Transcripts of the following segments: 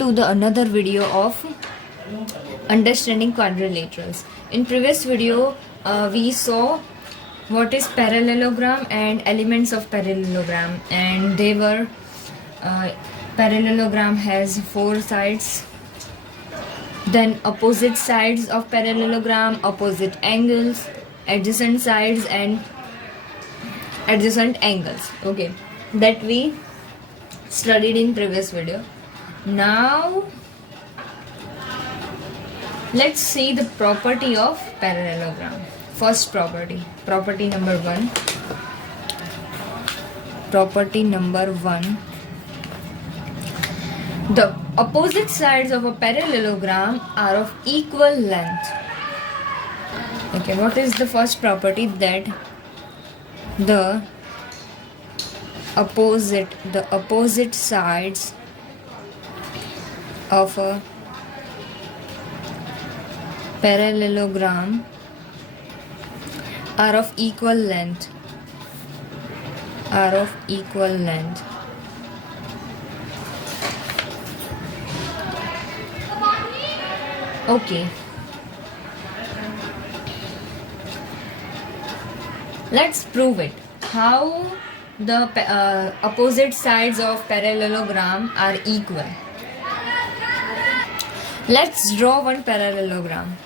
to the another video of understanding quadrilaterals. In previous video we saw what is parallelogram and elements of parallelogram, and they were parallelogram has four sides, then opposite sides of parallelogram, opposite angles, adjacent sides and adjacent angles. Okay, that we studied in previous video. Now let's see the property of parallelogram. First property number one. Property number one: the opposite sides of a parallelogram are of equal length. Okay, what is the first property? That the opposite sides of a parallelogram are of equal length. Okay, let's prove it. How the opposite sides of parallelogram are equal. Let's draw one parallelogram.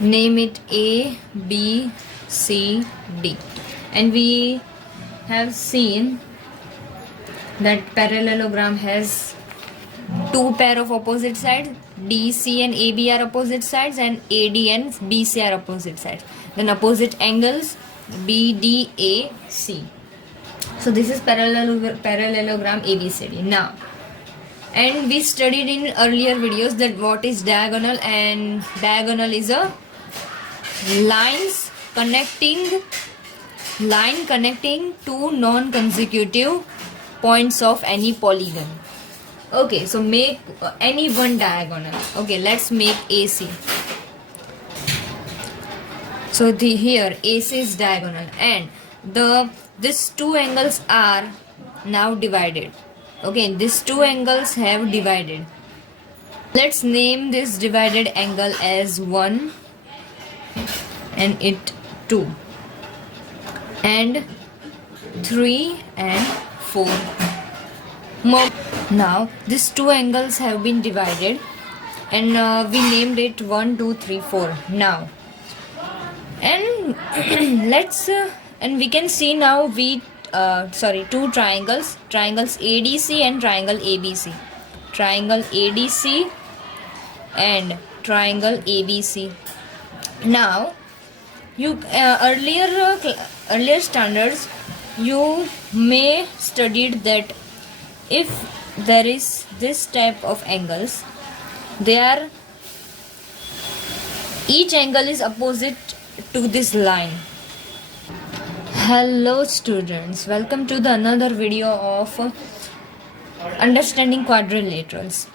Name it A, B, C, D. And we have seen that parallelogram has two pair of opposite sides. DC and AB are opposite sides, and AD and BC are opposite sides. Then opposite angles BDAC. So this is parallelogram ABCD. Now, and we studied in earlier videos that what is diagonal, and diagonal is a line connecting two non-consecutive points of any polygon. Okay, so make any one diagonal. Okay, let's make AC. So here AC is diagonal, and these two angles are now divided. Okay, these two angles have divided. Let's name this divided angle as 1 and it 2 and 3 and 4. Now these two angles have been divided, and we named it 1, 2, 3, 4 now. And let's and we can see now two triangles ADC and triangle ABC. Triangle ADC and triangle ABC. Now you earlier standards you may studied that if there is this type of angles, each angle is opposite to this line. Hello students, welcome to the another video of understanding quadrilaterals.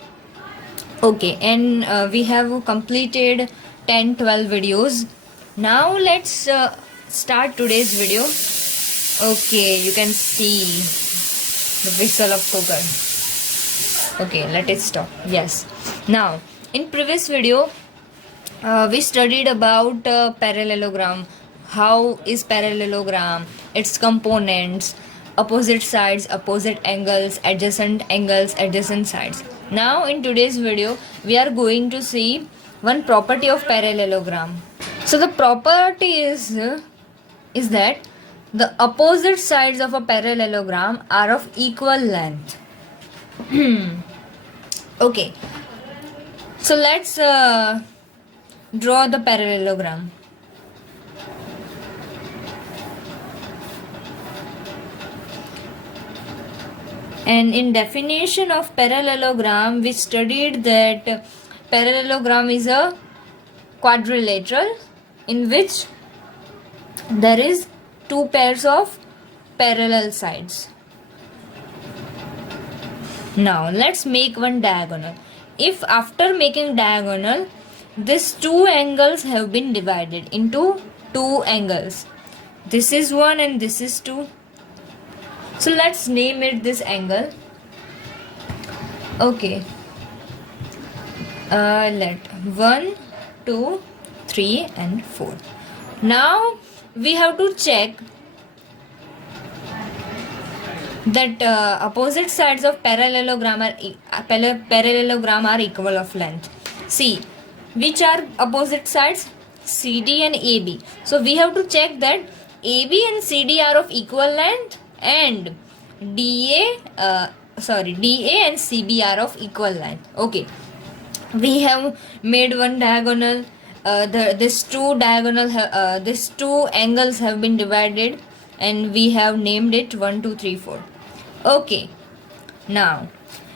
Okay, and we have completed 10-12 videos. Now let's start today's video. Okay, you can see the whistle of cooker. Okay, let it stop. Yes. Now, in previous video, we studied about parallelogram. How is parallelogram? Its components, opposite sides, opposite angles, adjacent sides. Now, in today's video, we are going to see one property of parallelogram. So the property is that the opposite sides of a parallelogram are of equal length. Okay, so let's draw the parallelogram. And in definition of parallelogram, we studied that parallelogram is a quadrilateral in which there is two pairs of parallel sides. Now let's make one diagonal. If after making diagonal, these two angles have been divided into two angles, this is 1 and this is 2, so let's name it this angle Okay. Let 1, 2, 3 and 4. Now we have to check that opposite sides of parallelogram are equal of length. See, which are opposite sides? CD and AB. So we have to check that AB and CD are of equal length and DA and CB are of equal length. Okay, we have made one diagonal. This two angles have been divided, and we have named it 1, 2, 3, 4. Okay, now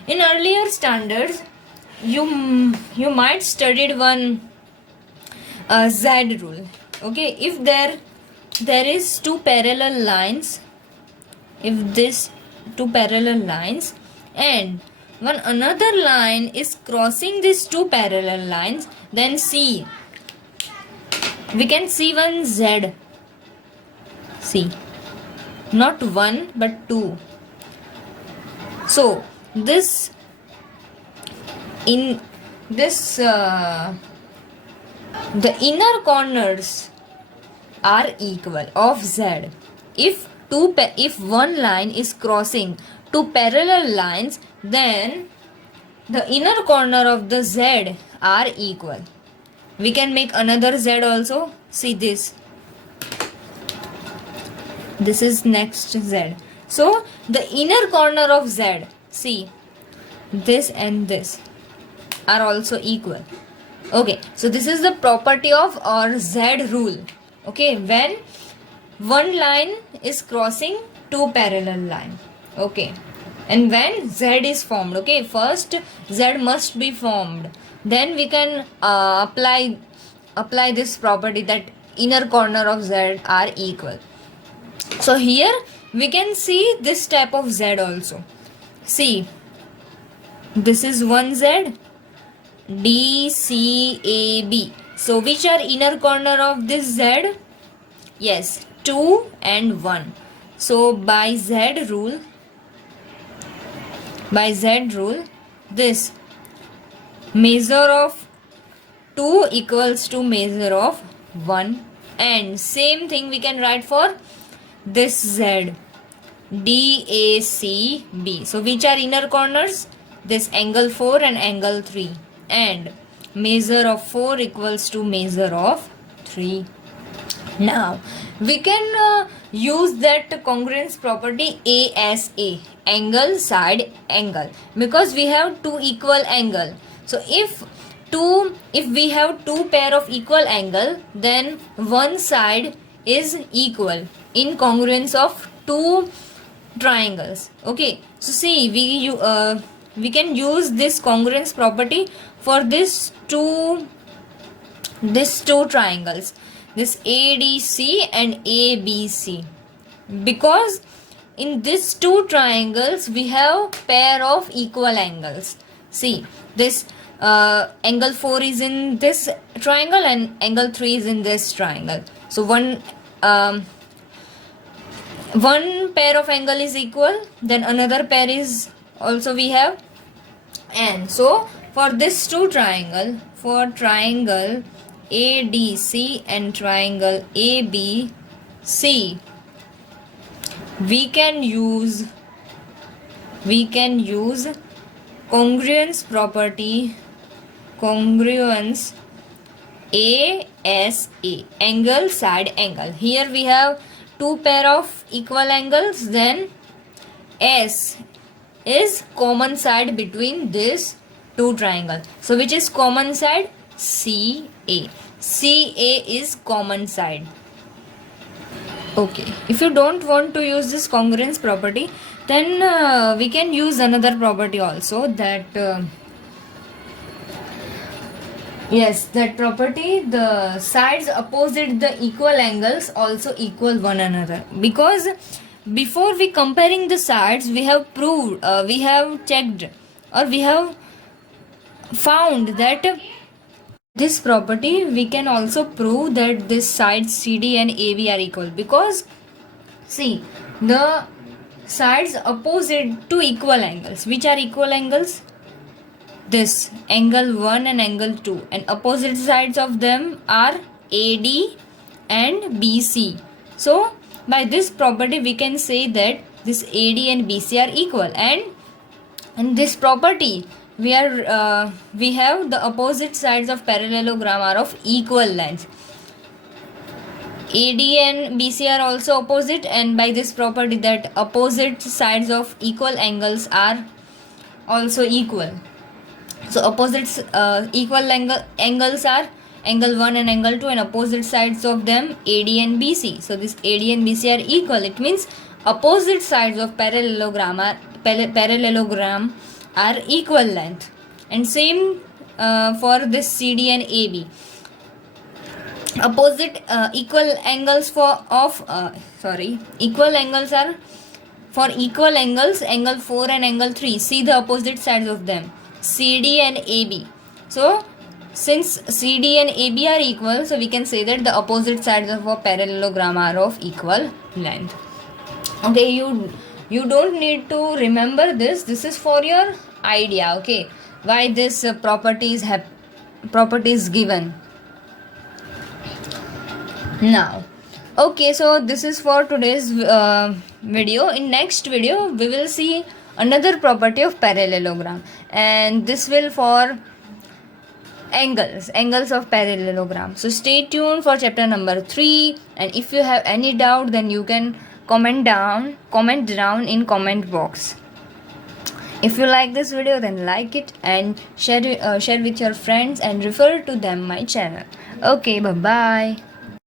in earlier standards, you might studied one Z rule. Okay, if there is two parallel lines, if this two parallel lines and one another line is crossing these two parallel lines, then see, we can see one Z. See, not one but two. So this in this the inner corners are equal of Z. If one line is crossing two parallel lines, then the inner corner of the Z are equal. We can make another Z also. See this. This is next Z. So the inner corner of Z, see, this and this are also equal. Okay, so this is the property of our Z rule. Okay, when one line is crossing two parallel line. Okay, and when Z is formed. Okay, first Z must be formed, then we can apply this property that inner corner of Z are equal. So here we can see this type of Z also. See, this is one Z, DCAB. So which are inner corner of this Z? Yes, 2 and 1. So by Z rule, this measure of 2 equals to measure of 1, and same thing we can write for this Z, DACB. So which are inner corners? This angle 4 and angle 3, and measure of 4 equals to measure of 3. Now we can use that congruence property ASA, angle side angle, because we have two equal angle. So if we have two pair of equal angle, then one side is equal in congruence of two triangles. Okay, so see, we can use this congruence property for this two triangles, this ADC and ABC, because in these two triangles we have pair of equal angles. See, this angle 4 is in this triangle and angle 3 is in this triangle. So one pair of angle is equal, then another pair is also we have. And so for this two triangle, for triangle ADC and triangle ABC, we can use congruence property, congruence ASA, angle side angle. Here we have two pair of equal angles, then S is common side between this two triangle. So which is common side? CA. CA is common side. Okay, if you don't want to use this congruence property, then we can use another property also, that yes, that property, the sides opposite the equal angles also equal one another, because before we comparing the sides, we have proved, we have checked, or we have found that this property we can also prove that this sides CD and AB are equal, because see, the sides opposite to equal angles. Which are equal angles? this angle 1 and angle 2, and opposite sides of them are AD and BC. So by this property we can say that this AD and BC are equal, and in this property we have the opposite sides of parallelogram are of equal length. AD and BC are also opposite, and by this property that opposite sides of equal angles are also equal. So opposites equal angles are angle 1 and angle 2, and opposite sides of them AD and BC. So this AD and BC are equal. It means opposite sides of parallelogram are equal length. And same for this CD and AB. Opposite equal angles equal angles are for equal angles angle 4 and angle 3. See the opposite sides of them, CD and AB. So since CD and AB are equal, so we can say that the opposite sides of a parallelogram are of equal length. Okay, you don't need to remember this. This is for your idea. Okay, why this property is given. Now, okay, so this is for today's video. In next video we will see another property of parallelogram, and this will for angles of parallelogram. So stay tuned for chapter number 3, and if you have any doubt then you can comment down in comment box. If you like this video then like it and share with your friends and refer to them my channel. Okay, bye bye.